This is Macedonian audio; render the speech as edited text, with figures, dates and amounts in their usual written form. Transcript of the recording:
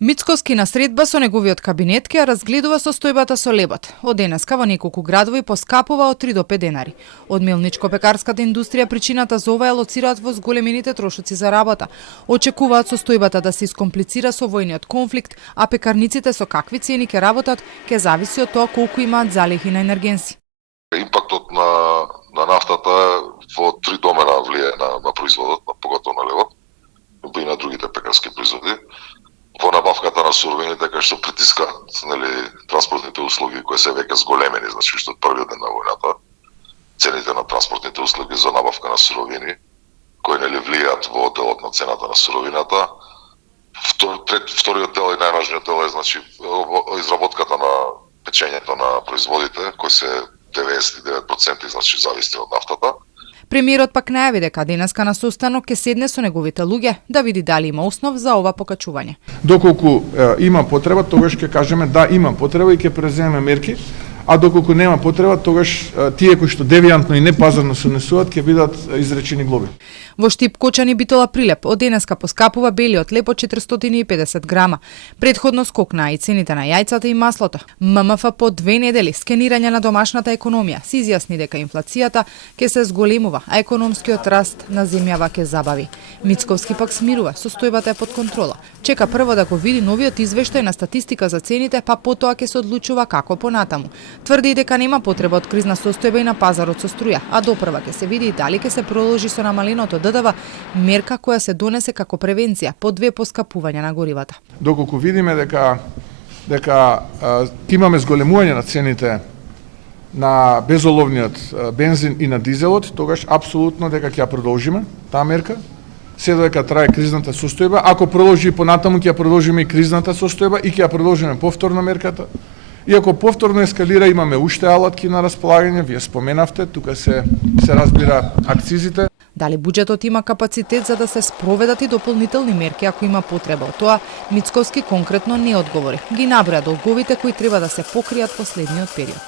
Мицковски на средба со неговиот кабинет ќе разгледува состојбата со лебот. Од денеска во неколку градови поскапува од 3 до 5 денари. Од мелничко-пекарската индустрија причината за ова ја лоцираат во зголемените трошоци за работа. Очекуваат состојбата да се искомплицира со војниот конфликт, а пекарниците со какви цени ќе работат ќе зависи од тоа колку имаат залихи на енергенси. Импактот на нафтата во 3 домена влијае на производот, поготово на лебот, и на другите пекарски производи. Во набавката на суровините кај што притискаат транспортните услуги кои се веќе зголемени, значи што од првиот ден на војната, цените на транспортните услуги за набавка на суровини кои влијаат во делот на цената на суровината. Вториот дел и најважниот дел е значи изработката на печењето на производите кои се 99% значи зависи од нафтата. Премиерот пак најави дека денеска на состанок ќе седне со неговите луѓе да види дали има основ за ова покачување. Доколку има потреба, тогаш ќе кажеме да има потреба и ќе преземеме мерки, а доколку нема потреба, тогаш тие кои што девијантно и непазарно се однесуваат ќе бидат изречени глоби. Во Штип, Кочани, Битола, Прилеп од денеска поскапува белиот леб од 450 грама. Предходно скокнаа и цените на јајцата и маслото. ММФ по 2 недели скенирање на домашната економија се изјасни дека инфлацијата ќе се зголемува, а економскиот раст на земјава ќе забави. Мицковски пак смирува, состојбата е под контрола. Чека прво да го види новиот извештај на статистика за цените, па потоа ќе се одлучува како понатаму. Тврди дека нема потреба од кризна состојба и на пазарот со струја, а допрва ќе се види дали ќе се продолжи со намаленото ДДВ, мерка која се донесе како превенција по 2 поскапувања на горивата. Доколку видиме дека имаме зголемување на цените на безоловниот бензин и на дизелот, тогаш апсолутно дека ќе ја продолжиме таа мерка, се додека трае кризната состојба. Ако продолжи понатаму, ќе ја продолжиме и кризната состојба и ќе ја продолжиме повторно мерката. И ако повторно ескалира, имаме уште алатки на располагање, вие споменавте, тука се разбира акцизите. Дали буџетот има капацитет за да се спроведат и дополнителни мерки ако има потреба од тоа, Мицковски конкретно не одговори. Ги наброја долговите кои треба да се покријат последниот период.